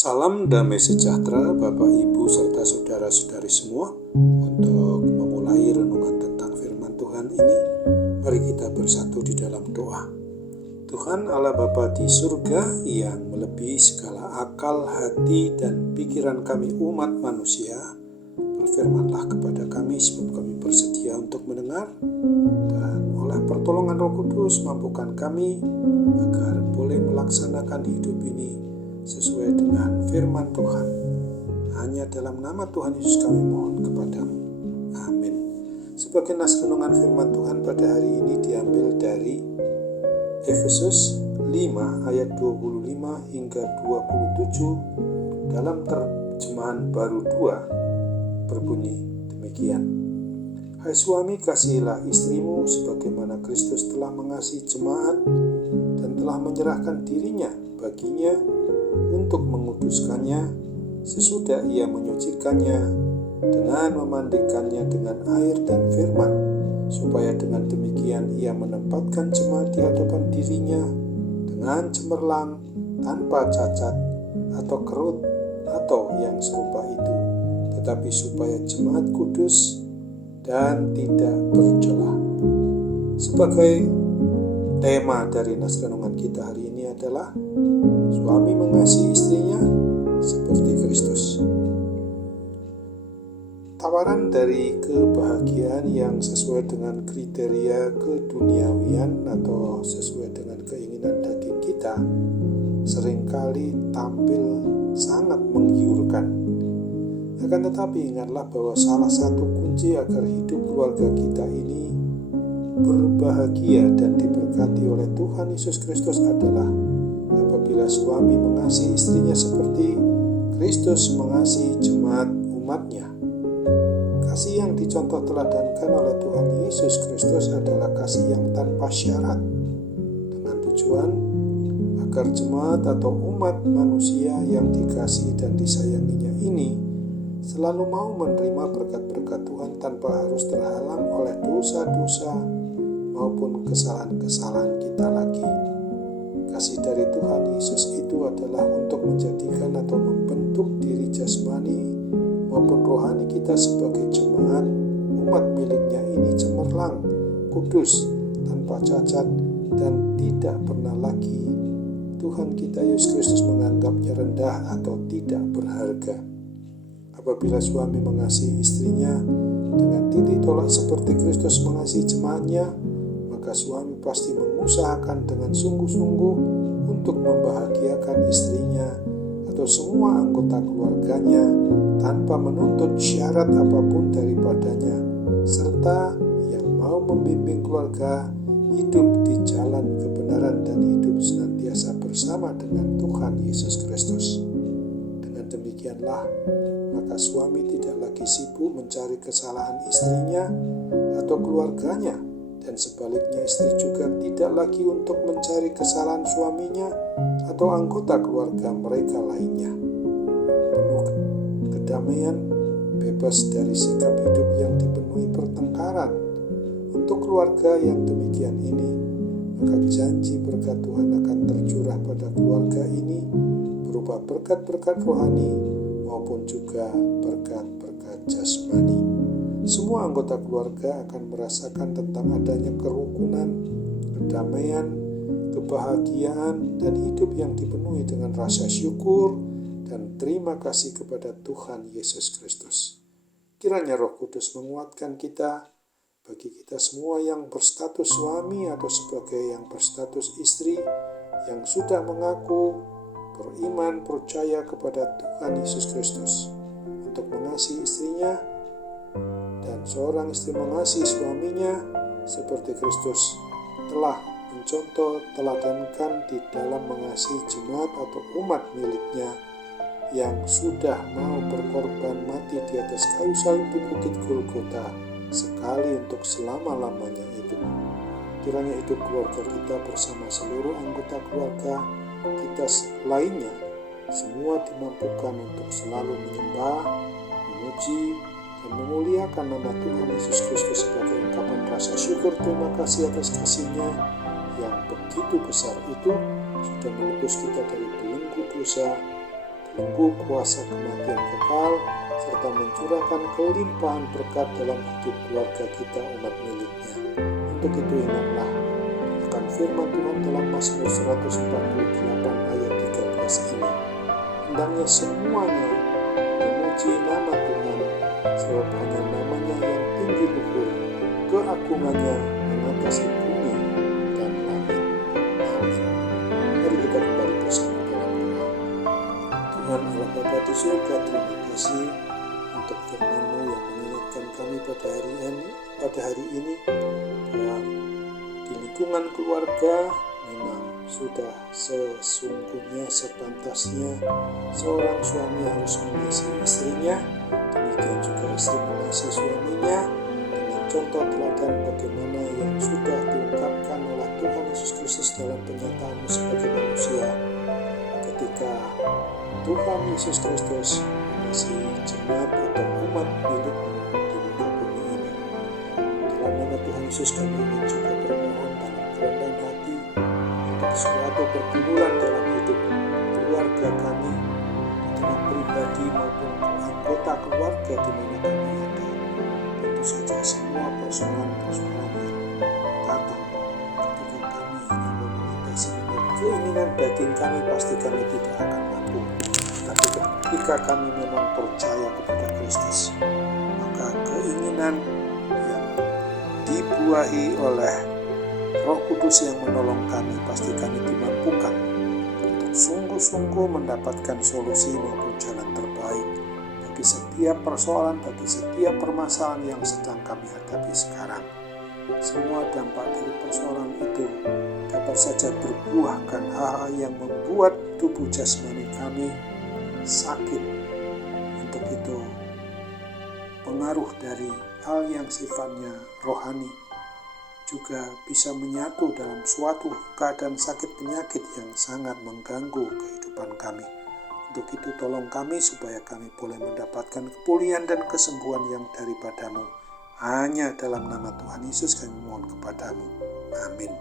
Salam damai sejahtera Bapak Ibu serta saudara-saudari semua. Untuk memulai renungan tentang firman Tuhan ini, mari kita bersatu di dalam doa. Tuhan Allah Bapa di surga yang melebihi segala akal, hati, dan pikiran kami umat manusia, berfirmanlah kepada kami sebab kami bersedia untuk mendengar, dan oleh pertolongan Roh Kudus mampukan kami agar boleh melaksanakan hidup ini sesuai dengan firman Tuhan. Hanya dalam nama Tuhan Yesus kami mohon kepadamu. Amin. Sebagai nas renungan firman Tuhan pada hari ini diambil dari Efesus 5 ayat 25 hingga 27 dalam terjemahan baru 2 berbunyi demikian. Hai suami, kasihilah istrimu sebagaimana Kristus telah mengasihi jemaat dan telah menyerahkan dirinya baginya untuk menguduskannya sesudah ia menyucikannya dengan memandikannya dengan air dan firman, supaya dengan demikian ia menempatkan jemaat di hadapan dirinya dengan cemerlang, tanpa cacat atau kerut atau yang serupa itu, tetapi supaya jemaat kudus dan tidak bercela. Sebagai tema dari nas renungan kita hari ini adalah suami mengasihi istrinya seperti Kristus. Tawaran dari kebahagiaan yang sesuai dengan kriteria keduniawian atau sesuai dengan keinginan daging kita seringkali tampil sangat menggiurkan. Akan tetapi ingatlah bahwa salah satu kunci agar hidup keluarga kita ini berbahagia dan diberkati oleh Tuhan Yesus Kristus adalah apabila suami mengasihi istrinya seperti Kristus mengasihi jemaat umatnya. Kasih yang dicontoh teladankan oleh Tuhan Yesus Kristus adalah kasih yang tanpa syarat, dengan tujuan agar jemaat atau umat manusia yang dikasihi dan disayanginya ini selalu mau menerima berkat-berkat Tuhan tanpa harus terhalang oleh dosa-dosa maupun kesalahan-kesalahan kita lagi. Kasih dari Tuhan Yesus itu adalah untuk menjadikan atau membentuk diri jasmani maupun rohani kita sebagai jemaat umat miliknya ini cemerlang, kudus, tanpa cacat, dan tidak pernah lagi Tuhan kita Yesus Kristus menganggapnya rendah atau tidak berharga. Apabila suami mengasihi istrinya dengan titik tolak seperti Kristus mengasihi jemaatnya, maka suami pasti mengusahakan dengan sungguh-sungguh untuk membahagiakan istrinya atau semua anggota keluarganya tanpa menuntut syarat apapun daripadanya, serta yang mau membimbing keluarga hidup di jalan kebenaran dan hidup senantiasa bersama dengan Tuhan Yesus Kristus. Dengan demikianlah, maka suami tidak lagi sibuk mencari kesalahan istrinya atau keluarganya, dan sebaliknya istri juga tidak lagi untuk mencari kesalahan suaminya atau anggota keluarga mereka lainnya. Penuh kedamaian, bebas dari sikap hidup yang dipenuhi pertengkaran. Untuk keluarga yang demikian ini, maka janji berkat Tuhan akan tercurah pada keluarga ini berupa berkat-berkat rohani maupun juga berkat-berkat jasmani. Semua anggota keluarga akan merasakan tentang adanya kerukunan, kedamaian, kebahagiaan, dan hidup yang dipenuhi dengan rasa syukur dan terima kasih kepada Tuhan Yesus Kristus. Kiranya Roh Kudus menguatkan kita, bagi kita semua yang berstatus suami atau sebagai yang berstatus istri, yang sudah mengaku beriman percaya kepada Tuhan Yesus Kristus, untuk mengasihi istrinya, dan seorang istri mengasihi suaminya seperti Kristus telah mencontoh teladankan di dalam mengasihi jemaat atau umat miliknya yang sudah mau berkorban mati di atas kayu salib di Bukit Golgota sekali untuk selama-lamanya itu. Kiranya hidup keluarga kita bersama seluruh anggota keluarga kita lainnya semua dimampukan untuk selalu menyembah, memuji, dan memuliakan nama Tuhan Yesus Kristus sebagai ungkapan rasa syukur terima kasih atas kasih-Nya yang begitu besar itu sudah menebus kita dari belenggu dosa membelenggu kuasa kematian kekal, serta mencurahkan kelimpahan berkat dalam hidup keluarga kita umat miliknya. Untuk itu ingatlah akan firman Tuhan dalam Mazmur 148 ayat 13 ini. Hendaknya semuanya memuji nama Tuhan, sebab hanya namanya yang tinggi luhur, keagungannya mengatasi bumi dan langit. Amin. Mari kita kembali bersama dalam doa. Tuhan Allah Bapa di surga, terima kasih untuk firman-Mu yang mengingatkan kami pada hari ini bahwa di lingkungan keluarga memang sudah sesungguhnya sepantasnya seorang suami harus mengasihi istrinya, demikian juga istri mengasihi suaminya dengan contoh teladan bagaimana yang sudah diungkapkan oleh Tuhan Yesus Kristus dalam penyataan-Mu sebagai manusia ketika Tuhan Yesus Kristus mengasihi jemaat atau umat milik-Mu di muka bumi ini. Dalam nama Tuhan Yesus kami ingin juga bermohon dalam kerendahan hati untuk suatu pergumulan dalam hidup keluarga kami, dengan pribadi maupun anggota keluarga di mana kami ada. Tentu saja semua persoalan-persoalan yang datang ketika kami hanya mengatasi keinginan daging kami, pasti kami tidak akan mampu. Tapi ketika kami memang percaya kepada Kristus, maka keinginan yang dibuahi oleh Roh Kudus yang menolong kami, pasti kami dimampukan untuk sungguh-sungguh mendapatkan solusi maupun jalan terbaik bagi setiap persoalan, bagi setiap permasalahan yang sedang kami hadapi sekarang. Semua dampak dari persoalan itu dapat saja berbuahkan hal-hal yang membuat tubuh jasmani kami sakit. Untuk itu, pengaruh dari hal yang sifatnya rohani juga bisa menyatu dalam suatu keadaan sakit penyakit yang sangat mengganggu kehidupan kami. Untuk itu tolong kami supaya kami boleh mendapatkan kepulihan dan kesembuhan yang daripada-Mu. Hanya dalam nama Tuhan Yesus kami mohon kepada-Mu. Amin.